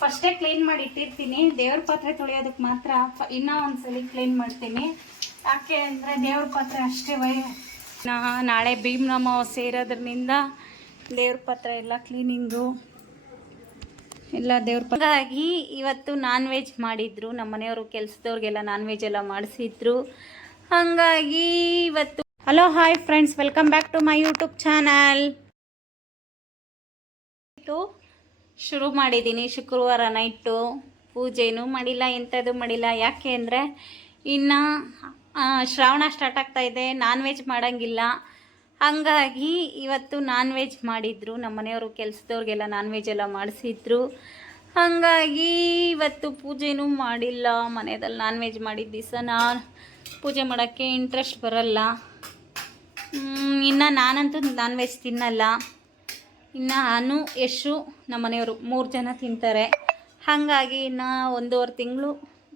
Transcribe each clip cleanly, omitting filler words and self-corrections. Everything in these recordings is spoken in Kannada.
ಫಸ್ಟೇ ಕ್ಲೀನ್ ಮಾಡಿ ಇಟ್ಟಿರ್ತೀನಿ. ದೇವ್ರ ಪಾತ್ರೆ ತೊಳೆಯೋದಕ್ಕೆ ಮಾತ್ರ ಇನ್ನೂ ಒಂದ್ಸಲಿ ಕ್ಲೀನ್ ಮಾಡ್ತೀನಿ. ಯಾಕೆ ಅಂದರೆ ದೇವ್ರ ಪಾತ್ರೆ ಅಷ್ಟೇ ನಾಳೆ ಭೀಮ್ನ ಅಮಾವಾಸ್ಯೆ ಇರೋದ್ರಿಂದ ದೇವ್ರ ಪಾತ್ರೆ ಎಲ್ಲ ಕ್ಲೀನಿಂಗು ಎಲ್ಲ ದೇವ್ರ ಹಾಗಾಗಿ ಇವತ್ತು ನಾನ್ ವೆಜ್ ಮಾಡಿದ್ರು. ನಮ್ಮ ಮನೆಯವರು ಕೆಲಸದವ್ರಿಗೆಲ್ಲ ನಾನ್ ವೆಜ್ ಎಲ್ಲ ಮಾಡಿಸಿದ್ರು. ಹಾಗಾಗಿ ಇವತ್ತು hello hi friends, welcome back to my YouTube channel. ಶುರು ಮಾಡಿದ್ದೀನಿ. ಶುಕ್ರವಾರ ನೈಟು ಪೂಜೆನೂ ಮಾಡಿಲ್ಲ, ಎಂಥದ್ದು ಮಾಡಿಲ್ಲ. ಯಾಕೆ ಅಂದರೆ ಇನ್ನು ಶ್ರಾವಣ ಸ್ಟಾರ್ಟ್ ಆಗ್ತಾ ಇದೆ, ನಾನ್ ವೆಜ್ ಮಾಡೋಂಗಿಲ್ಲ. ಹಂಗಾಗಿ ಇವತ್ತು ನಾನ್ ವೆಜ್ ಮಾಡಿದ್ರು. ನಮ್ಮ ಮನೆಯವರು ಕೆಲಸದವ್ರಿಗೆಲ್ಲ ನಾನ್ ವೆಜ್ ಎಲ್ಲ ಮಾಡಿಸಿದ್ರು. ಹಾಗಾಗಿ ಇವತ್ತು ಪೂಜೆನೂ ಮಾಡಿಲ್ಲ. ಮನೆಯಲ್ಲಿ ನಾನ್ ವೆಜ್ ಮಾಡಿದ ದಿವಸ ನಾನು ಪೂಜೆ ಮಾಡೋಕ್ಕೆ ಇಂಟ್ರೆಸ್ಟ್ ಬರಲ್ಲ. ಇನ್ನು ನಾನಂತೂ ನಾನ್ ವೆಜ್ ತಿನ್ನಲ್ಲ. ಇನ್ನು ನಾನು ಯಶು ನಮ್ಮ ಮನೆಯವರು 3 ಜನ ತಿಂತಾರೆ. ಹಾಗಾಗಿ ಇನ್ನು 1.5 ತಿಂಗಳು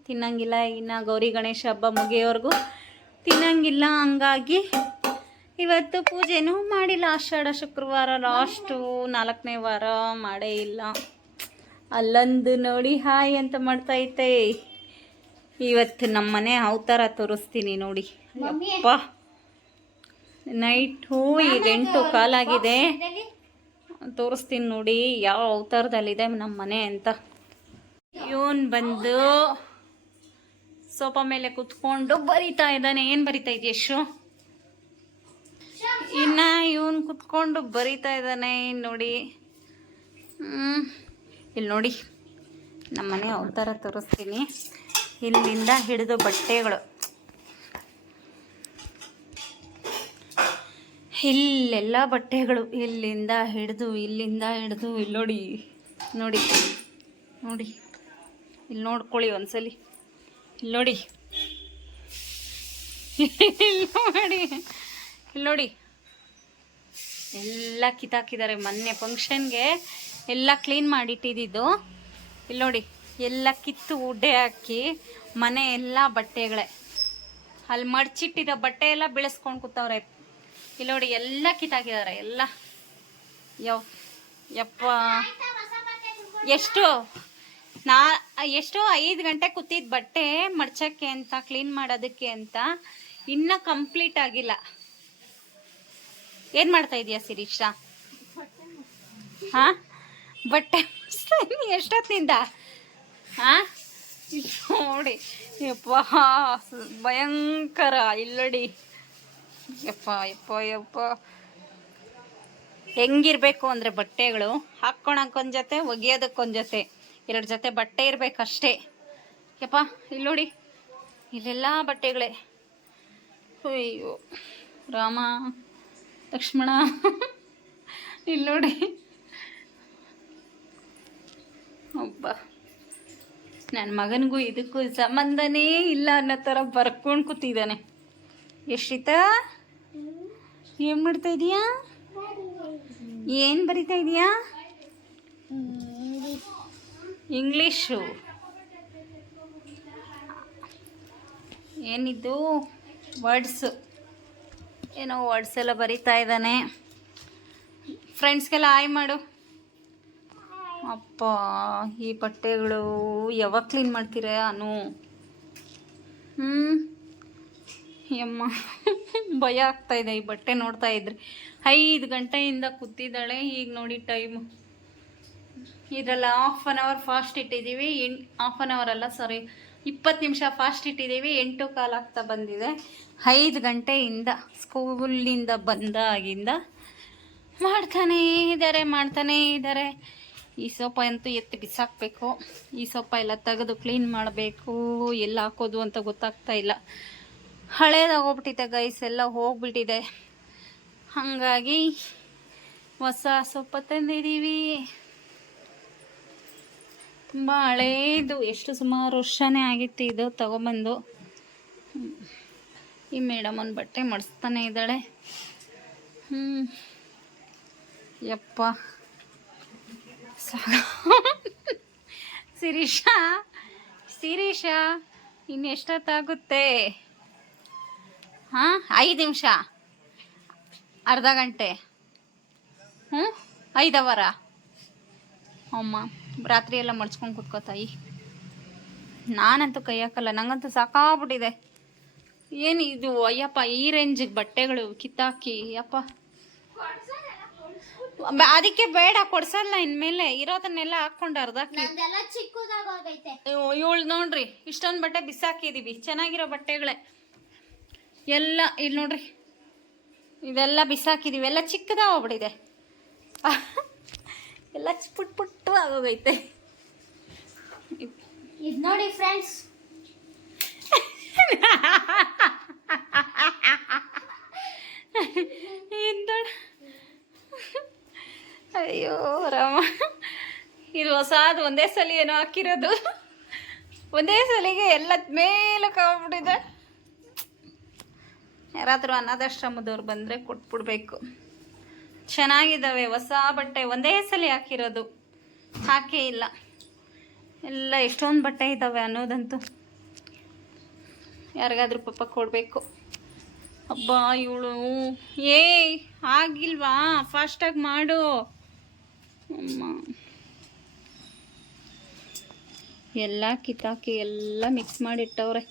ತಿನ್ನಂಗಿಲ್ಲ. ಇನ್ನು ಗೌರಿ ಗಣೇಶ ಹಬ್ಬ ಮುಗಿಯೋವರೆಗೂ ತಿನ್ನಂಗಿಲ್ಲ. ಹಂಗಾಗಿ ಇವತ್ತು ಪೂಜೆನೂ ಮಾಡಿಲ್ಲ. ಆಷಾಢ ಶುಕ್ರವಾರ ಲಾಸ್ಟು 4ನೇ ವಾರ ಮಾಡೇ ಇಲ್ಲ. ಅಲ್ಲೊಂದು ನೋಡಿ ಹಾಯ್ ಅಂತ ಮಾಡ್ತೈತೆ. ಇವತ್ತು ನಮ್ಮ ಮನೆ ಅವತಾರ ತೋರಿಸ್ತೀನಿ ನೋಡಿ. ಅಪ್ಪ ನೈಟು ಈಗ 8:15 ಆಗಿದೆ. ತೋರಿಸ್ತೀನಿ ನೋಡಿ ಯಾವ ಅವತಾರದಲ್ಲಿದೆ ನಮ್ಮ ಮನೆ ಅಂತ. ಇವನ್ ಬಂದು ಸೋಫಾ ಮೇಲೆ ಕುತ್ಕೊಂಡು ಬರಿತಾ ಇದ್ದಾನೆ. ಏನು ಬರಿತಾ ಇದೆಯಾ ಯಶು? ಇನ್ನು ಇವನು ಕುತ್ಕೊಂಡು ಬರಿತಾ ಇದ್ದಾನೆ ನೋಡಿ. ಇಲ್ಲಿ ನೋಡಿ ನಮ್ಮ ಮನೆ ಅವತಾರ ತೋರಿಸ್ತೀನಿ. ಇಲ್ಲಿಂದ ಹಿಡಿದು ಬಟ್ಟೆಗಳು, ಇಲ್ಲೆಲ್ಲ ಬಟ್ಟೆಗಳು, ಇಲ್ಲಿಂದ ಹಿಡಿದು ಇಲ್ಲಿ ನೋಡಿ ನೋಡಿ ನೋಡಿ. ಇಲ್ಲಿ ನೋಡ್ಕೊಳ್ಳಿ ಒಂದ್ಸಲಿ. ಇಲ್ಲಿ ನೋಡಿ ಇಲ್ಲಿ ನೋಡಿ ಎಲ್ಲ ಕಿತ್ತಾಕಿದ್ದಾರೆ. ಮೊನ್ನೆ ಫಂಕ್ಷನ್ಗೆ ಎಲ್ಲ ಕ್ಲೀನ್ ಮಾಡಿಟ್ಟಿದ್ದು. ಇಲ್ಲಿ ನೋಡಿ ಎಲ್ಲ ಕಿತ್ತು ಉಡ್ಡೆ ಹಾಕಿ ಮನೆ ಎಲ್ಲ ಬಟ್ಟೆಗಳೇ. ಅಲ್ಲಿ ಮಡ್ಚಿಟ್ಟಿದ್ದ ಬಟ್ಟೆ ಎಲ್ಲ ಬೆಳೆಸ್ಕೊಂಡು ಕೂತವ್ರೆ. ಇಲ್ಲಿ ನೋಡಿ ಎಲ್ಲ ಕಿತ್ತಾಕಿದ್ದಾರೆ ಎಲ್ಲ. ಯಪ್ಪ ಎಷ್ಟು 5 ಗಂಟೆ ಕೂತಿದ್ದ ಬಟ್ಟೆ ಮಡ್ಚಕ್ಕೆ ಅಂತ, ಕ್ಲೀನ್ ಮಾಡೋದಕ್ಕೆ ಅಂತ. ಇನ್ನೂ ಕಂಪ್ಲೀಟ್ ಆಗಿಲ್ಲ. ಏನು ಮಾಡ್ತಾ ಇದೀಯಾ ಶಿರೀಷ? ಹಾಂ, ಬಟ್ಟೆ ಎಷ್ಟೊತ್ತಿನಿಂದ? ಹಾಂ ನೋಡಿ ಯಪ್ಪ ಭಯಂಕರ. ಇಲ್ಲಡಿ ಯಪ್ಪ ಯಪ್ಪ ಯಪ್ಪ. ಹೆಂಗಿರ್ಬೇಕು ಅಂದರೆ ಬಟ್ಟೆಗಳು ಹಾಕ್ಕೊಳಕ್ಕೊಂದು ಜೊತೆ, ಒಗೆಯೋದಕ್ಕೊಂದು ಜೊತೆ, 2 ಜೊತೆ ಬಟ್ಟೆ ಇರಬೇಕಷ್ಟೇ. ಯಪ್ಪ ಇಲ್ಲಿ ನೋಡಿ ಇಲ್ಲೆಲ್ಲ ಬಟ್ಟೆಗಳೇ. ಅಯ್ಯೋ ರಾಮ ಲಕ್ಷ್ಮಣ. ಇಲ್ಲಿ ನೋಡಿ ಒಬ್ಬ ನನ್ನ ಮಗನಿಗೂ ಇದಕ್ಕೂ ಸಂಬಂಧನೇ ಇಲ್ಲ ಅನ್ನೋ ಥರ ಬರ್ಕೊಂಡು ಕೂತಿದ್ದಾನೆ. ಯಶ್ರಿತಾ ಏನು ಮಾಡ್ತಾ ಇದೀಯಾ? ಏನು ಬರಿತಾ ಇದೀಯಾ? ಇಂಗ್ಲೀಷು. ಏನಿದ್ದು ವರ್ಡ್ಸು, ಏನೋ ವರ್ಡ್ಸ್ ಎಲ್ಲ ಬರಿತಾ ಇದ್ದಾನೆ. ಫ್ರೆಂಡ್ಸ್ಗೆಲ್ಲ ಹಾಯ್ ಮಾಡು. ಅಪ್ಪ ಈ ಬಟ್ಟೆಗಳು ಯಾವಾಗ ಕ್ಲೀನ್ ಮಾಡ್ತೀರಾ ಅನು? ಯಮ್ಮ ಭಯ ಆಗ್ತಾಯಿದೆ ಈ ಬಟ್ಟೆ ನೋಡ್ತಾ ಇದ್ರಿ. 5 ಗಂಟೆಯಿಂದ ಕೂತಿದ್ದಾಳೆ. ಈಗ ನೋಡಿ ಟೈಮು. ಇದರಲ್ಲಿ 1/2 ಅವರ್ ಫಾಸ್ಟ್ ಇಟ್ಟಿದ್ದೀವಿ. 1/2 ಅವರ್ ಅಲ್ಲ, ಸಾರಿ 20 ನಿಮಿಷ ಫಾಸ್ಟ್ ಇಟ್ಟಿದ್ದೀವಿ. 8:15 ಆಗ್ತಾ ಬಂದಿದೆ. 5 ಗಂಟೆಯಿಂದ ಸ್ಕೂಲಿಂದ ಬಂದಾಗಿಂದ ಮಾಡ್ತಾನೇ ಇದ್ದಾರೆ. ಈ ಸೋಫಾ ಅಂತೂ ಎತ್ತಿ ಬಿಸಾಕಬೇಕು. ಈ ಸೋಫಾ ಎಲ್ಲ ತೆಗೆದು ಕ್ಲೀನ್ ಮಾಡಬೇಕು. ಎಲ್ಲ ಹಾಕೋದು ಅಂತ ಗೊತ್ತಾಗ್ತಾ ಇಲ್ಲ. ಹಳೇದಾಗೋಗ್ಬಿಟ್ಟಿದೆ ಗೈಸ್, ಎಲ್ಲ ಹೋಗ್ಬಿಟ್ಟಿದೆ. ಹಾಗಾಗಿ ಹೊಸ ಸೋಫಾ ತಂದಿದ್ದೀವಿ. ತುಂಬ ಹಳೇದು, ಎಷ್ಟು ಸುಮಾರು ವರ್ಷನೇ ಆಗಿತ್ತು ಇದು ತಗೊಂಬಂದು. ಈ ಮೇಡಮ್ ಒಂದು ಬಟ್ಟೆ ಮಡಿಸ್ತಾನೆ ಇದ್ದಾಳೆ. ಯಪ್ಪ ಶಿರೀಷ ಇನ್ನು ಎಷ್ಟೊತ್ತಾಗುತ್ತೆ? ಹಾಂ 5 ನಿಮಿಷ, ಅರ್ಧ ಗಂಟೆ. 5 ಅವರ ಅಮ್ಮ ರಾತ್ರಿ ಎಲ್ಲ ಮಡ್ಚ್ಕೊಂಡು ಕುತ್ಕೋತಾಯಿ. ನಾನಂತೂ ಕೈ ಹಾಕಲ್ಲ, ನಂಗಂತೂ ಸಾಕಾಗ್ಬಿಟ್ಟಿದೆ. ಏನು ಇದು ಅಯ್ಯಪ್ಪ, ಈ ರೇಂಜಿಗೆ ಬಟ್ಟೆಗಳು ಕಿತ್ತಾಕಿ ಅಪ್ಪ. ಅದಕ್ಕೆ ಬೇಡ, ಕೊಡ್ಸಲ್ಲ. ಇನ್ಮೇಲೆ ಇರೋದನ್ನೆಲ್ಲ ಹಾಕೊಂಡು ಅರ್ಧಕ್ಕೆ. ಇವಳು ನೋಡ್ರಿ, ಇಷ್ಟೊಂದು ಬಟ್ಟೆ ಬಿಸಾಕಿದೀವಿ, ಚೆನ್ನಾಗಿರೋ ಬಟ್ಟೆಗಳೇ ಎಲ್ಲ. ಇಲ್ಲಿ ನೋಡ್ರಿ, ಇದೆಲ್ಲ ಬಿಸಾಕಿದೀವಿ, ಎಲ್ಲ ಚಿಕ್ಕದಾಗೋಗ್ಬಿಟ್ಟಿದೆ. ಎಲ್ಲ ಪುಟ್ಟು ಆಗೋಗೈತೆ. ಇದು ನೋಡಿ ಫ್ರೆಂಡ್ಸ್, ಅಯ್ಯೋ ರಾಮ, ಇದು ಹೊಸಾದು ಒಂದೇ ಸಲ ಏನೋ ಹಾಕಿರೋದು, ಒಂದೇ ಸಲಿಗೆ ಎಲ್ಲ ಮೇಲಕ್ಕೆ ಹೋಗ್ಬಿಟ್ಟಿದೆ. ಯಾರಾದರೂ ಅನಾಥಾಶ್ರಮದವ್ರು ಬಂದರೆ ಕೊಟ್ಬಿಡ್ಬೇಕು. ಚೆನ್ನಾಗಿದ್ದಾವೆ ಹೊಸ ಬಟ್ಟೆ, ಒಂದೇ ಸಲ ಹಾಕಿರೋದು, ಹಾಕೇ ಇಲ್ಲ. ಎಲ್ಲ ಎಷ್ಟೊಂದು ಬಟ್ಟೆ ಇದ್ದಾವೆ ಅನ್ನೋದಂತೂ ಯಾರಿಗಾದ್ರೂ ಪಾಪ ಕೊಡಬೇಕು. ಅಬ್ಬ ಇವಳು ಆಗಿಲ್ವಾ, ಫಾಸ್ಟಾಗಿ ಮಾಡು ಅಮ್ಮ. ಎಲ್ಲ ಕಿತ್ತಾಕಿ ಎಲ್ಲ ಮಿಕ್ಸ್ ಮಾಡಿಟ್ಟವ್ರೆ.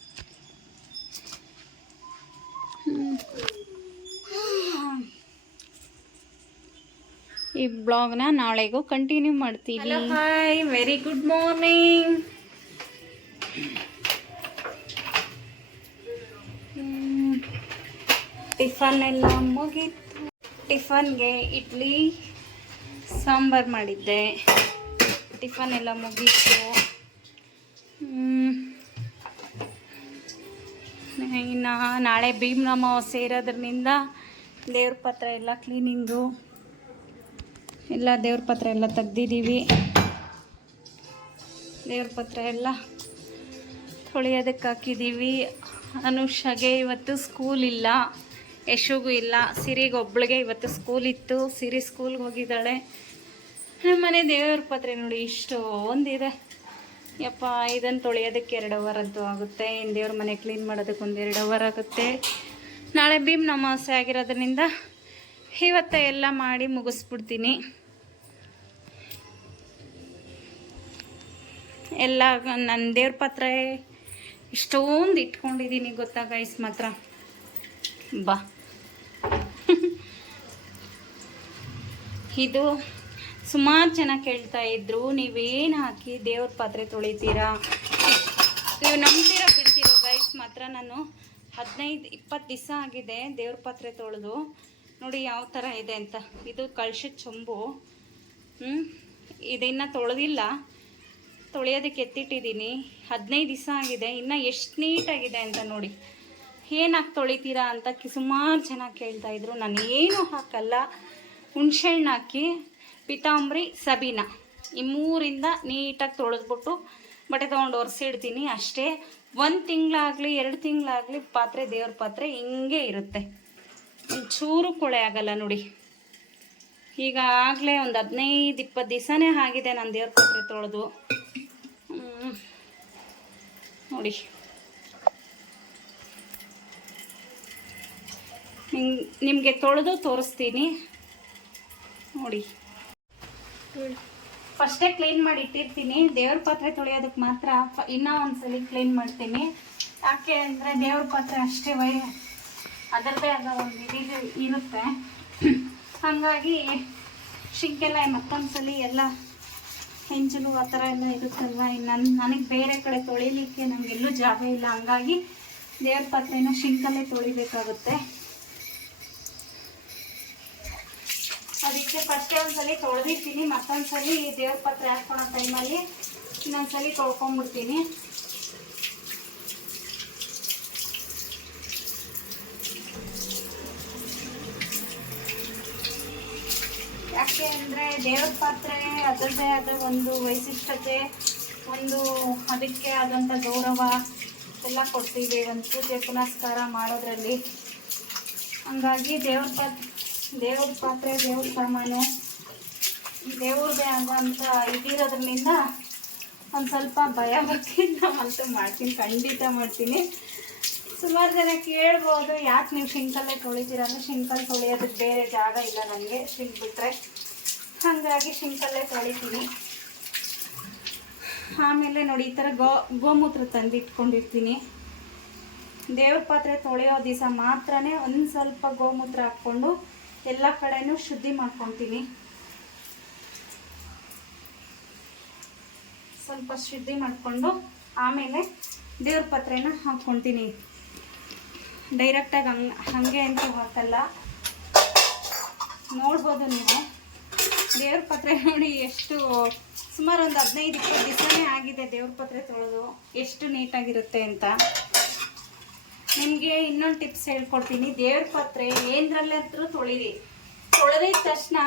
ಈ ಬ್ಲಾಗ್ನ ನಾಳೆಗೂ ಕಂಟಿನ್ಯೂ ಮಾಡ್ತೀವಿ. Hi, very good morning. Tiffin ಎಲ್ಲ ಮುಗೀತು. ಟಿಫನ್ಗೆ ಇಡ್ಲಿ ಸಾಂಬಾರು ಮಾಡಿದ್ದೆ. ಟಿಫನ್ ಎಲ್ಲ ಮುಗೀತು. ಇನ್ನು ನಾಳೆ ಭೀಮ್ನ ಅಮಾವಾಸ್ಯೆ ಇರೋದ್ರಿಂದ ದೇವ್ರ ಪತ್ರ ಎಲ್ಲ ಕ್ಲೀನಿಂಗು, ಎಲ್ಲ ದೇವ್ರ ಪತ್ರ ಎಲ್ಲ ತೆಗ್ದಿದ್ದೀವಿ. ದೇವ್ರ ಪತ್ರ ಎಲ್ಲ ತೊಳೆಯೋದಕ್ಕೆ ಹಾಕಿದ್ದೀವಿ. ಅನುಷಾಗೆ ಇವತ್ತು ಸ್ಕೂಲ್ ಇಲ್ಲ, ಯಶುಗೂ ಇಲ್ಲ, ಸಿರಿಗೆ ಒಬ್ಳಿಗೆ ಇವತ್ತು ಸ್ಕೂಲ್ ಇತ್ತು. ಸಿರಿ ಸ್ಕೂಲ್ಗೆ ಹೋಗಿದ್ದಾಳೆ. ನಮ್ಮ ಮನೆ ದೇವ್ರ ಪತ್ರೆ ನೋಡಿ ಇಷ್ಟೊಂದಿದೆ ಯಪ್ಪ. ಇದನ್ನು ತೊಳೆಯೋದಕ್ಕೆ 2 ಅವರದ್ದು ಆಗುತ್ತೆ. ಇನ್ನು ದೇವ್ರ ಮನೆ ಕ್ಲೀನ್ ಮಾಡೋದಕ್ಕೆ 1-2 ಅವರ್ ಆಗುತ್ತೆ. ನಾಳೆ ಭೀಮ್ನ ಅಮಾವಾಸ್ಯೆ ಆಗಿರೋದ್ರಿಂದ ಇವತ್ತು ಎಲ್ಲ ಮಾಡಿ ಮುಗಿಸ್ಬಿಡ್ತೀನಿ. ಎಲ್ಲ ನನ್ನ ದೇವ್ರ ಪತ್ರ ಇಷ್ಟೊಂದು ಇಟ್ಕೊಂಡಿದ್ದೀನಿ ಗೊತ್ತಾ ಗೈಸ್. ಮಾತ್ರ ಬಾ ಇದು ಸುಮಾರು ಜನ ಕೇಳ್ತಾ ಇದ್ರು, ನೀವೇನು ಹಾಕಿ ದೇವ್ರ ಪಾತ್ರೆ ತೊಳಿತೀರಾ, ನೀವು ನಂಬ್ತೀರಾ ಬಿಡ್ತೀರೋ ಗೈಸ್. ಮಾತ್ರ ನಾನು 15-20 ದಿವಸ ಆಗಿದೆ ದೇವ್ರ ಪಾತ್ರೆ ತೊಳೆದು. ನೋಡಿ ಯಾವ ಥರ ಇದೆ ಅಂತ. ಇದು ಕಳಶದ ಚೊಂಬು, ಇದನ್ನು ತೊಳೆದಿಲ್ಲ, ತೊಳೆಯೋದಕ್ಕೆ ಎತ್ತಿಟ್ಟಿದ್ದೀನಿ. 15 ದಿವಸ ಆಗಿದೆ, ಇನ್ನು ಎಷ್ಟು ನೀಟಾಗಿದೆ ಅಂತ ನೋಡಿ. ಏನು ಹಾಕಿ ತೊಳಿತೀರಾ ಅಂತ ಸುಮಾರು ಜನ ಕೇಳ್ತಾಯಿದ್ರು. ನಾನು ಏನೂ ಹಾಕಲ್ಲ, ಹುಣ್ಸೆಹಣ್ಣು ಹಾಕಿ ಪಿತಾಂಬರಿ ಸಬೀನಾ ಈ 3ರಿಂದ ನೀಟಾಗಿ ತೊಳೆದ್ಬಿಟ್ಟು ಬಟ್ಟೆ ತೊಗೊಂಡು ಒರೆಸಿಡ್ತೀನಿ ಅಷ್ಟೇ. 1 ತಿಂಗಳಾಗಲಿ 2 ತಿಂಗಳಾಗಲಿ ಪಾತ್ರೆ, ದೇವ್ರ ಪಾತ್ರೆ ಹಿಂಗೆ ಇರುತ್ತೆ, ಒಂಚೂರು ಕೊಳೆ ಆಗಲ್ಲ ನೋಡಿ. ಈಗ ಆಗಲೇ ಒಂದು 15-20 ದಿವಸನೇ ಆಗಿದೆ ನಾನು ದೇವ್ರ ಪಾತ್ರೆ ತೊಳೆದು. ನೋಡಿ ನಿಮಗೆ ತೊಳೆದು ತೋರಿಸ್ತೀನಿ ನೋಡಿ. ಫಸ್ಟೇ ಕ್ಲೀನ್ ಮಾಡಿ ಇಟ್ಟಿರ್ತೀನಿ. ದೇವ್ರ ಪಾತ್ರೆ ತೊಳೆಯೋದಕ್ಕೆ ಮಾತ್ರ ಇನ್ನೂ ಒಂದ್ಸಲಿ ಕ್ಲೀನ್ ಮಾಡ್ತೀನಿ. ಯಾಕೆ ಅಂದರೆ ದೇವ್ರ ಪಾತ್ರೆ ಅಷ್ಟೇ ಅದರದ್ದೇ ಆದ ಒಂದು ಇದು ಇರುತ್ತೆ. ಹಾಗಾಗಿ ಶಿಂಕೆಲ್ಲ ಮತ್ತೊಂದ್ಸಲಿ ಎಲ್ಲ ಹೆಂಚಲು ಆ ಥರ ಎಲ್ಲ ಇರುತ್ತಲ್ವ. ಇನ್ನು ನನಗೆ ಬೇರೆ ಕಡೆ ತೊಳಿಲಿಕ್ಕೆ ನನಗೆಲ್ಲೂ ಜಾಗ ಇಲ್ಲ. ಹಂಗಾಗಿ ದೇವ್ರ ಪಾತ್ರೆನ ಶಿಂಕಲ್ಲೇ ತೊಳಿಬೇಕಾಗುತ್ತೆ. ಅದಕ್ಕೆ ಫಸ್ಟೇ ಒಂದ್ಸಲಿ ತೊಳೆದಿರ್ತೀನಿ, ಮತ್ತೊಂದ್ಸಲಿ ದೇವ್ರ ಪಾತ್ರೆ ಹಾಕ್ಕೊಳೋ ಟೈಮಲ್ಲಿ ಇನ್ನೊಂದ್ಸಲಿ ತೊಳ್ಕೊಂಡ್ಬಿಡ್ತೀನಿ. ಯಾಕೆ ಅಂದರೆ ದೇವ್ರ ಪಾತ್ರೆ ಅದರದ್ದೇ ಆದ ಒಂದು ವೈಶಿಷ್ಟ್ಯತೆ, ಒಂದು ಅದಕ್ಕೆ ಆದಂಥ ಗೌರವ ಎಲ್ಲ ಕೊಡ್ತೀವಿ ಒಂದು ಪೂಜೆ ಪುನಸ್ಕಾರ ಮಾಡೋದ್ರಲ್ಲಿ. ಹಂಗಾಗಿ ದೇವ್ರ ಪಾತ್ರೆ ದೇವ್ರ ಸಾಮಾನು ದೇವ್ರದೇ ಆದಂಥ ಇದಿರೋದ್ರಿಂದ ಒಂದು ಸ್ವಲ್ಪ ಭಯ ಭಕ್ತಿಯಿಂದ ಅಂತೂ ಮಾಡ್ತೀನಿ, ಖಂಡಿತ ಮಾಡ್ತೀನಿ. ಸುಮಾರು ಜನ ಕೇಳ್ಬೋದು, ಯಾಕೆ ನೀವು ಶಿಂಕಲ್ಲೇ ತೊಳಿತೀರ ಅಂದರೆ ಶಿಂಕಲ್ಲಿ ತೊಳೆಯೋದಕ್ಕೆ ಬೇರೆ ಜಾಗ ಇಲ್ಲ ನನಗೆ, ಶಿಂಕ್ ಬಿಟ್ಟರೆ. ಹಾಗಾಗಿ ಶಿಂಕಲ್ಲೇ ತೊಳಿತೀನಿ. ಆಮೇಲೆ ನೋಡಿ ಈ ಥರ ಗೋಮೂತ್ರ ತಂದು ಇಟ್ಕೊಂಡಿರ್ತೀನಿ. ದೇವ್ರ ಪಾತ್ರೆ ತೊಳೆಯೋ ದಿವಸ ಮಾತ್ರನೇ ಒಂದು ಸ್ವಲ್ಪ ಗೋಮೂತ್ರ ಹಾಕ್ಕೊಂಡು ಎಲ್ಲ ಕಡೆನೂ ಶುದ್ಧಿ ಮಾಡ್ಕೊತೀನಿ. ಸ್ವಲ್ಪ ಶುದ್ಧಿ ಮಾಡಿಕೊಂಡು ಆಮೇಲೆ ದೇವ್ರ ಪಾತ್ರೆನ ಹಾಕ್ಕೊತೀನಿ. ಡೈರೆಕ್ಟಾಗಿ ಹಾಗೆ ಅಂತ ಹಾಕಲ್ಲ. ನೋಡ್ಬೋದು ನೀವು ದೇವ್ರ ಪಾತ್ರೆ ನೋಡಿ ಎಷ್ಟು ಸುಮಾರು ಒಂದು 15-20 ದಿವಸನೇ ಆಗಿದೆ ದೇವ್ರ ಪಾತ್ರೆ ತೊಳೆದು, ಎಷ್ಟು ನೀಟಾಗಿರುತ್ತೆ ಅಂತ. ನಿಮಗೆ ಇನ್ನೊಂದು ಟಿಪ್ಸ್ ಹೇಳ್ಕೊಡ್ತೀನಿ. ದೇವ್ರ ಪಾತ್ರೆ ಏನರಲ್ಲಾದ್ರೂ ತೊಳಿರಿ, ತೊಳೆದಿದ ತಕ್ಷಣ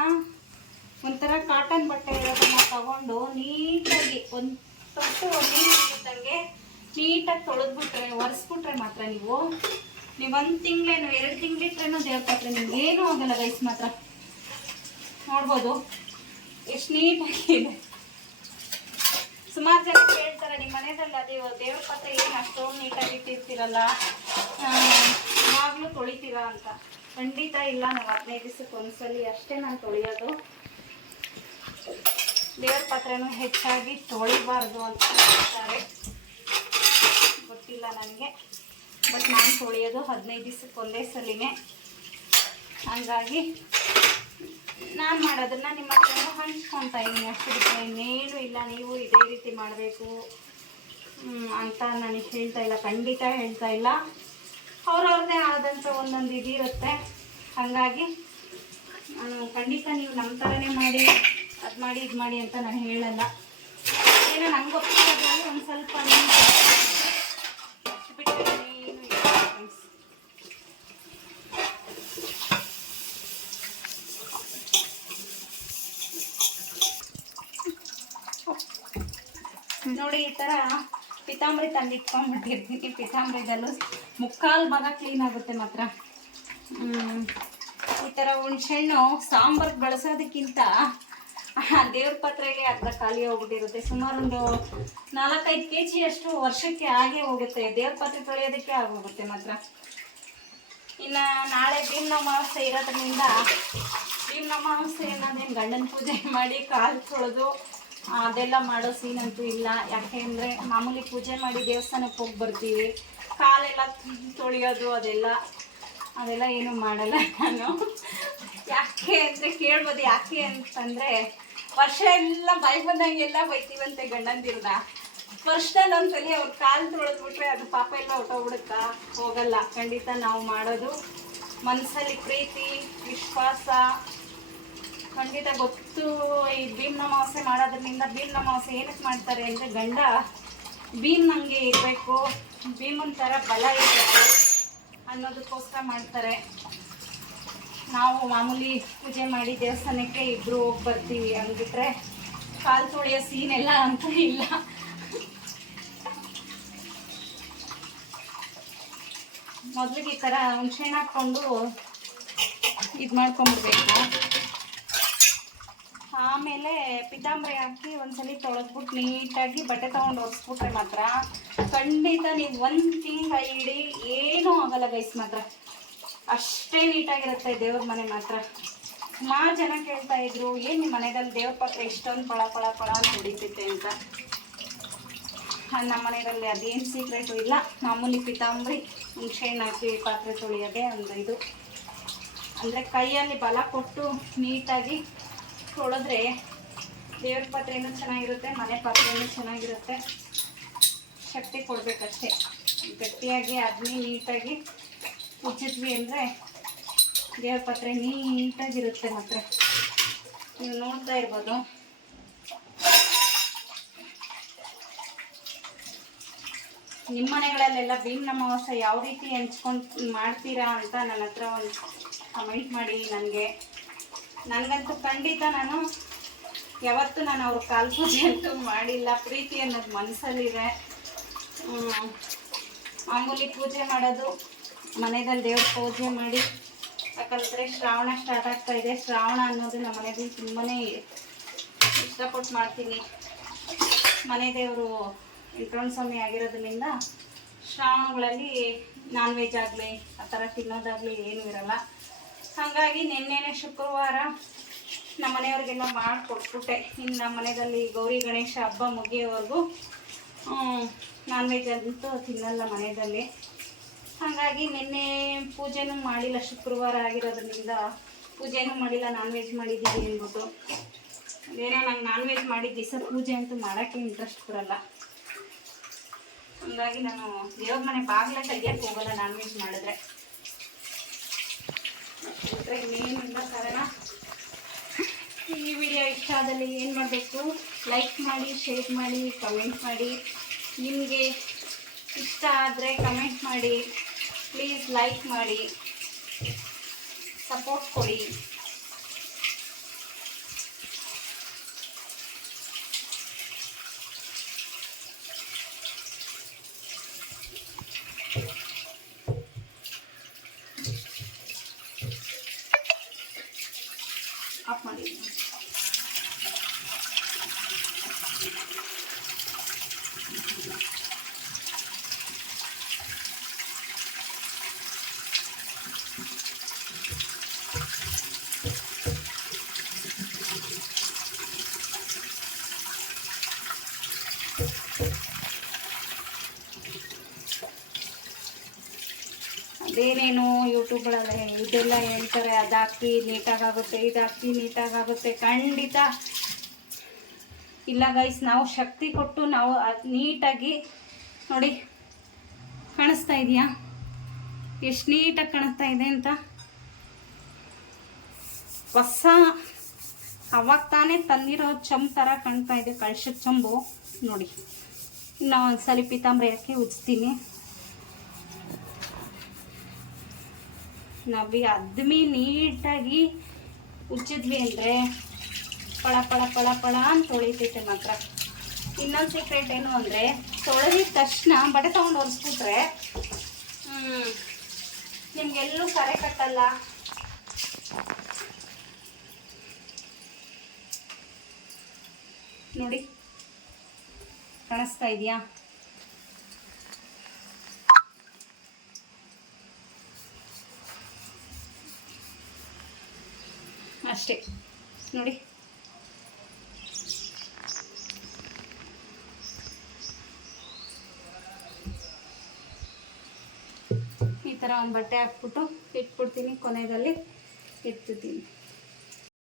ಒಂಥರ ಕಾಟನ್ ಬಟ್ಟೆ ಇರೋದನ್ನ ತಗೊಂಡು ನೀಟಾಗಿ ಒಂದು ತೊಟ್ಟು ನೀರಿದ್ದಂಗೆ ನೀಟಾಗಿ ತೊಳೆದ್ಬಿಟ್ರೆ, ಒರೆಸ್ಬಿಟ್ರೆ ಮಾತ್ರ ನೀವು 1 ತಿಂಗಳೇನು 2 ತಿಂಗಳಿಟ್ರೇನು ದೇವ್ರ ಪಾತ್ರೆ ನಿಮ್ಗೆ ಏನೂ ಆಗಲ್ಲ ಗೈಸ್. ಮಾತ್ರ ನೋಡ್ಬೋದು ಎಷ್ಟು ನೀಟಾಗಿದೆ. ಸುಮಾರು ಜನ ಕೇಳ್ತಾರೆ ನಿಮ್ಮ ಮನೆಯಲ್ಲಿ ಅದೇ ದೇವ್ರ ಪಾತ್ರೆ ಏನು ಅಷ್ಟೊಂದು ನೀಟಾಗಿ ಇಟ್ಟಿರ್ತೀರಲ್ಲ, ಯಾವಾಗಲೂ ತೊಳಿತೀರಾ ಅಂತ. ಖಂಡಿತ ಇಲ್ಲ, ನಾವು 15 ದಿವಸಕ್ಕೆ ಒಂದ್ಸಲಿ ಅಷ್ಟೇ ನಾನು ತೊಳೆಯೋದು. ದೇವ್ರ ಪಾತ್ರೆನೂ ಹೆಚ್ಚಾಗಿ ತೊಳಿಬಾರ್ದು ಅಂತ ಹೇಳ್ತಾರೆ, ಗೊತ್ತಿಲ್ಲ ನನಗೆ. ಬಟ್ ನಾನು ತೊಳೆಯೋದು 15 ದಿವಸಕ್ಕೆ ಒಂದೇ ಸಲಿನೇ. ಹಂಗಾಗಿ ನಾನು ಮಾಡೋದನ್ನ ನಿಮ್ಮ ಹತ್ರ ಹಂಚ್ಕೊತಾ ಇದ್ದೀನಿ ಅಷ್ಟು ಬಿಟ್ಟರೆ ಇನ್ನೇನು ಇಲ್ಲ. ನೀವು ಇದೇ ರೀತಿ ಮಾಡಬೇಕು ಅಂತ ನನಗೆ ಹೇಳ್ತಾ ಇಲ್ಲ, ಖಂಡಿತ ಹೇಳ್ತಾ ಇಲ್ಲ. ಅವ್ರವ್ರದ್ದೇ ಆದಂಥ ಒಂದೊಂದು ಇದಿರುತ್ತೆ. ಹಾಗಾಗಿ ನಾನು ಖಂಡಿತ ನೀವು ನಮ್ಮ ಥರನೇ ಮಾಡಿ, ಅದು ಮಾಡಿ ಇದು ಮಾಡಿ ಅಂತ ನಾನು ಹೇಳಲ್ಲ. ಏನೋ ನಂಗೆ ಗೊತ್ತಿರೋದ್ರಲ್ಲಿ ಒಂದು ಸ್ವಲ್ಪ ಬಿಟ್ಟರೆ ಏನು ಇಲ್ಲ ಫ್ರೆಂಡ್ಸ್. ನೋಡಿ ಈ ಥರ ಪಿತಾಂಬರಿ ತಂದು ಇಟ್ಕೊಂಡ್ಬಿಟ್ಟಿರ್ತೀನಿ. ಪಿತಾಂಬರಿದಲ್ಲೂ 3/4 ಭಾಗ ಕ್ಲೀನ್ ಆಗುತ್ತೆ ಮಾತ್ರ. ಈ ಥರ ಹುಣ್ಸೆಹಣ್ಣು ಸಾಂಬಾರ್ಗೆ ಬಳಸೋದಕ್ಕಿಂತ ದೇವ್ರ ಪಾತ್ರೆಗೆ ಅರ್ಧ ಖಾಲಿ ಹೋಗ್ಬಿಟ್ಟಿರುತ್ತೆ. ಸುಮಾರು ಒಂದು 4-5 kg ಅಷ್ಟು ವರ್ಷಕ್ಕೆ ಆಗೇ ಹೋಗುತ್ತೆ. ದೇವ್ರ ಪಾತ್ರೆ ತೊಳೆಯೋದಕ್ಕೆ ಆಗೋಗುತ್ತೆ ಮಾತ್ರ. ಇನ್ನು ನಾಳೆ ಭೀಮ್ನ ಅಮಾವಾಸ್ಯೆ ಇರೋದ್ರಿಂದ ಭೀಮ್ನ ಅಮಾವಾಸ್ಯೆ ಅನ್ನೋದೇನು ಗಂಡನ ಪೂಜೆ ಮಾಡಿ ಕಾಲು ತೊಳೆದು ಅದೆಲ್ಲ ಮಾಡೋ ಸೀನಂತೂ ಇಲ್ಲ. ಯಾಕೆ ಅಂದರೆ ಮಾಮೂಲಿ ಪೂಜೆ ಮಾಡಿ ದೇವಸ್ಥಾನಕ್ಕೆ ಹೋಗಿ ಬರ್ತೀವಿ, ಕಾಲೆಲ್ಲ ತೊಳೆಯೋದು ಅದೆಲ್ಲ ಏನೂ ಮಾಡಲ್ಲ ನಾನು. ಯಾಕೆ ಅಂದರೆ ಕೇಳ್ಬೋದು, ಯಾಕೆ ಅಂತಂದರೆ ವರ್ಷ ಎಲ್ಲ ಬಾಯಿ ಬಂದಂಗೆಲ್ಲ ಬೈತೀವಂತೆ ಗಂಡಂದಿರ್ದ. ವರ್ಷದಲ್ಲಿ ಒಂದ್ಸಲಿ ಅವ್ರ ಕಾಲು ತೊಳೆದ್ಬಿಟ್ರೆ ಅದು ಪಾಪ ಎಲ್ಲ ಹೊಟ್ಟೋಗ್ಬಿಡುತ್ತಾ? ಹೋಗಲ್ಲ. ಖಂಡಿತ ನಾವು ಮಾಡೋದು ಮನಸ್ಸಲ್ಲಿ ಪ್ರೀತಿ ವಿಶ್ವಾಸ. ಖಂಡಿತ ಗೊತ್ತು. ಈ ಭೀಮ್ನ ಅಮಾವಾಸ್ಯೆ ಮಾಡೋದ್ರಿಂದ, ಭೀಮ್ನ ಅಮಾವಾಸ್ಯೆ ಏನಕ್ಕೆ ಮಾಡ್ತಾರೆ ಅಂದರೆ ಗಂಡ ಭೀಮ್ ನನಗೆ ಇರಬೇಕು, ಭೀಮನ ಥರ ಬಲ ಇರಬೇಕು ಅನ್ನೋದಕ್ಕೋಸ್ಕರ ಮಾಡ್ತಾರೆ. ನಾವು ಮಾಮೂಲಿ ಪೂಜೆ ಮಾಡಿ ದೇವಸ್ಥಾನಕ್ಕೆ ಇಬ್ಬರು ಹೋಗಿ ಬರ್ತೀವಿ, ಹಂಗಿಟ್ರೆ ಕಾಲು ತೊಳೆಯೋ ಸೀನೆಲ್ಲ ಅಂತ ಇಲ್ಲ. ಮೊದಲಿಗೆ ಈ ಥರ ಹುಣ್ಸೆಹಣ್ಣು ಹಾಕ್ಕೊಂಡು ಇದು ಮಾಡ್ಕೊಂಡ್ಬಿಡ್ಬೇಕು. ಆಮೇಲೆ ಪಿತಾಂಬರಿ ಹಾಕಿ ಒಂದ್ಸಲಿ ತೊಳೆದ್ಬಿಟ್ಟು ನೀಟಾಗಿ ಬಟ್ಟೆ ತೊಗೊಂಡು ಒರೆಸ್ಬಿಟ್ರೆ ಮಾತ್ರ ಖಂಡಿತ ನೀವು 1 ತಿಂಗಳು ಇಡೀ ಏನೂ ಆಗಲ್ಲ ಗೈಸ್. ಮಾತ್ರ ಅಷ್ಟೇ ನೀಟಾಗಿರುತ್ತೆ ದೇವ್ರ ಮನೆ ಮಾತ್ರ. ಸುಮಾರು ಜನ ಕೇಳ್ತಾ ಇದ್ರು, ಏನು ನಿಮ್ಮ ಮನೆಯಲ್ಲಿ ದೇವ್ರ ಪಾತ್ರೆ ಇಷ್ಟೊಂದು ಪಳ ಅಂತ ಹೊಡಿತೈತೆ ಅಂತ. ನಮ್ಮ ಮನೆಯಲ್ಲಿ ಅದೇನು ಸೀಕ್ರೆಟು ಇಲ್ಲ. ಮಾಮೂಲಿ ಪಿತಾಂಬರಿ ಹುಣ್ಸೆಹಣ್ಣು ಹಾಕಿ ಪಾತ್ರೆ ತೊಳೆಯೋದೇ ಒಂದು ಇದು. ಅಂದರೆ ಕೈಯಲ್ಲಿ ಬಲ ಕೊಟ್ಟು ನೀಟಾಗಿ ತೊಳೆದ್ರೆ ದೇವ್ರ ಪಾತ್ರೆನೂ ಚೆನ್ನಾಗಿರುತ್ತೆ, ಮನೆ ಪಾತ್ರೆನೂ ಚೆನ್ನಾಗಿರುತ್ತೆ. ಶಕ್ತಿ ಕೊಡಬೇಕಷ್ಟೇ. ಗಟ್ಟಿಯಾಗಿ ಅದನ್ನೇ ನೀಟಾಗಿ ಉಜ್ಜಿದ್ವಿ ಅಂದರೆ ದೇವ್ರ ಪಾತ್ರೆ ನೀಟಾಗಿರುತ್ತೆ. ಮಾತ್ರ ನೀವು ನೋಡ್ತಾ ಇರ್ಬೋದು. ನಿಮ್ಮ ಮನೆಗಳಲ್ಲೆಲ್ಲ ಭೀಮ್ನ ಅಮಾವಾಸ್ಯೆ ಯಾವ ರೀತಿ ಹಂಚ್ಕೊಂಡು ಮಾಡ್ತೀರಾ ಅಂತ ನನ್ನ ಹತ್ರ ಒಂದು ಕಮೆಂಟ್ ಮಾಡಿ. ನನಗಂತೂ ಖಂಡಿತ ಯಾವತ್ತೂ ನಾನು ಅವ್ರ ಕಾಲು ಪೂಜೆ ಅಂತೂ ಮಾಡಿಲ್ಲ. ಪ್ರೀತಿ ಅನ್ನೋದು ಮನಸ್ಸಲ್ಲಿದೆ. ಮಾಮೂಲಿ ಪೂಜೆ ಮಾಡೋದು, ಮನೆಯಲ್ಲಿ ದೇವ್ರ ಪೂಜೆ ಮಾಡಿ. ಯಾಕಂದರೆ ಶ್ರಾವಣ ಸ್ಟಾರ್ಟ್ ಆಗ್ತಾ ಇದೆ. ಶ್ರಾವಣ ಅನ್ನೋದು ನಮ್ಮ ಮನೆಯಲ್ಲಿ ತುಂಬಾ ಇಷ್ಟಪಟ್ಟು ಮಾಡ್ತೀನಿ. ಮನೆ ದೇವರು ವೆಂಕಟರಮಣ ಸ್ವಾಮಿ ಆಗಿರೋದ್ರಿಂದ ಶ್ರಾವಣಗಳಲ್ಲಿ ನಾನ್ ವೆಜ್ ಆಗಲಿ ಆ ಥರ ತಿನ್ನೋದಾಗಲಿ ಏನೂ ಇರಲ್ಲ. ಹಾಗಾಗಿ ನಿನ್ನೆನೇ ಶುಕ್ರವಾರ ನಮ್ಮ ಮನೆಯವ್ರಿಗೆಲ್ಲ ಮಾಡಿಕೊಟ್ಬಿಟ್ಟೆ. ಇನ್ನು ನಮ್ಮ ಮನೆಯಲ್ಲಿ ಗೌರಿ ಗಣೇಶ ಹಬ್ಬ ಮುಗಿಯೋವರೆಗೂ ನಾನ್ ವೆಜ್ ಅಂತೂ ತಿನ್ನಲ್ಲ ಮನೆಯಲ್ಲಿ. ಹಾಗಾಗಿ ನಿನ್ನೆ ಪೂಜೆನೂ ಮಾಡಿಲ್ಲ, ಶುಕ್ರವಾರ ಆಗಿರೋದ್ರಿಂದ ಪೂಜೆನೂ ಮಾಡಿಲ್ಲ, ನಾನ್ ವೆಜ್ ಮಾಡಿದ್ದೀವಿ ಅಂದ್ಬಿಟ್ಟು. ಏನೋ ನಂಗೆ ನಾನ್ ವೆಜ್ ಮಾಡಿದ ದಿವಸ ಪೂಜೆ ಅಂತೂ ಮಾಡೋಕ್ಕೆ ಇಂಟ್ರೆಸ್ಟ್ ಬರಲ್ಲ. ಹಾಗಾಗಿ ನಾನು ದೇವ್ರ ಮನೆ ಬಾಗಿಲ ತೆಗಿಯೋಕ್ಕೆ ಹೋಗಲ್ಲ ನಾನ್ ವೆಜ್ ಮಾಡಿದ್ರೆ. ಇನ್ನೇನಿಲ್ಲ ಕಾರಣ. ಈ ವಿಡಿಯೋ ಇಷ್ಟ ಆದಲ್ಲಿ ಏನು ಮಾಡಬೇಕು, ಲೈಕ್ ಮಾಡಿ, ಶೇರ್ ಮಾಡಿ, ಕಮೆಂಟ್ ಮಾಡಿ. ನಿಮಗೆ ಇಷ್ಟ ಆದರೆ ಕಮೆಂಟ್ ಮಾಡಿ, ಪ್ಲೀಸ್ ಲೈಕ್ ಮಾಡಿ, ಸಪೋರ್ಟ್ ಕೊಡಿ. ಆಫ್ ಮಾಡಿ. ಅದೇನೇನು ಯೂಟ್ಯೂಬ್ಗಳಲ್ಲಿ ಇದೆಲ್ಲ ಹೇಳ್ತಾರೆ, ಅದಾಕಿ ನೀಟಾಗುತ್ತೆ, ಇದಾಕಿ ನೀಟಾಗುತ್ತೆ. ಖಂಡಿತ ಇಲ್ಲ ಗೈಸ್, ನಾವು ಶಕ್ತಿ ಕೊಟ್ಟು ನಾವು ನೀಟಾಗಿ ನೋಡಿ. ಕಾಣಿಸ್ತಾ ಇದೆಯಾ ಎಷ್ಟು ನೀಟಾಗಿ ಕಾಣಿಸ್ತಾ ಇದೆ ಅಂತ? ಹೊಸ ಅವಾಗ ತಾನೇ ತಂದಿರೋ ಚಂಬು ಥರ ಕಾಣ್ತಾ ಇದೆ, ಕಳ್ಸದ ಚಂಬು ನೋಡಿ. ಇನ್ನು ಒಂದ್ಸಲಿ ಪೀತಾಂಬರಿ ಹಾಕಿ ಉಜ್ತೀನಿ. ನಾವು ಅದ್ಮಿ ನೀಟಾಗಿ ಉಜ್ಜಿದ್ವಿ ಅಂದರೆ ಪಳ ಪಳ ಪಳ ಪಳ ಅಂತ ತೊಳಿತೈತೆ ಮಾತ್ರ. ಇನ್ನೊಂದು ಸೀಕ್ರೆಟ್ ಏನು ಅಂದರೆ, ತೊಳೆದಿದ ತಕ್ಷಣ ಬಟ್ಟೆ ತೊಗೊಂಡು ಒರೆಸ್ಬಿಟ್ರೆ ನಿಮಗೆಲ್ಲೂ ಕರೆ ಕಟ್ಟಲ್ಲ. ನೋಡಿ ಕಾಣಿಸ್ತಾ ಇದೆಯಾ? ಅಷ್ಟೇ ನೋಡಿ. ಈ ಥರ ಒಂದು ಬಟ್ಟೆ ಹಾಕ್ಬಿಟ್ಟು ಇಟ್ಬಿಡ್ತೀನಿ, ಕೊನೆಯಲ್ಲಿ ಎತ್ತೀನಿ.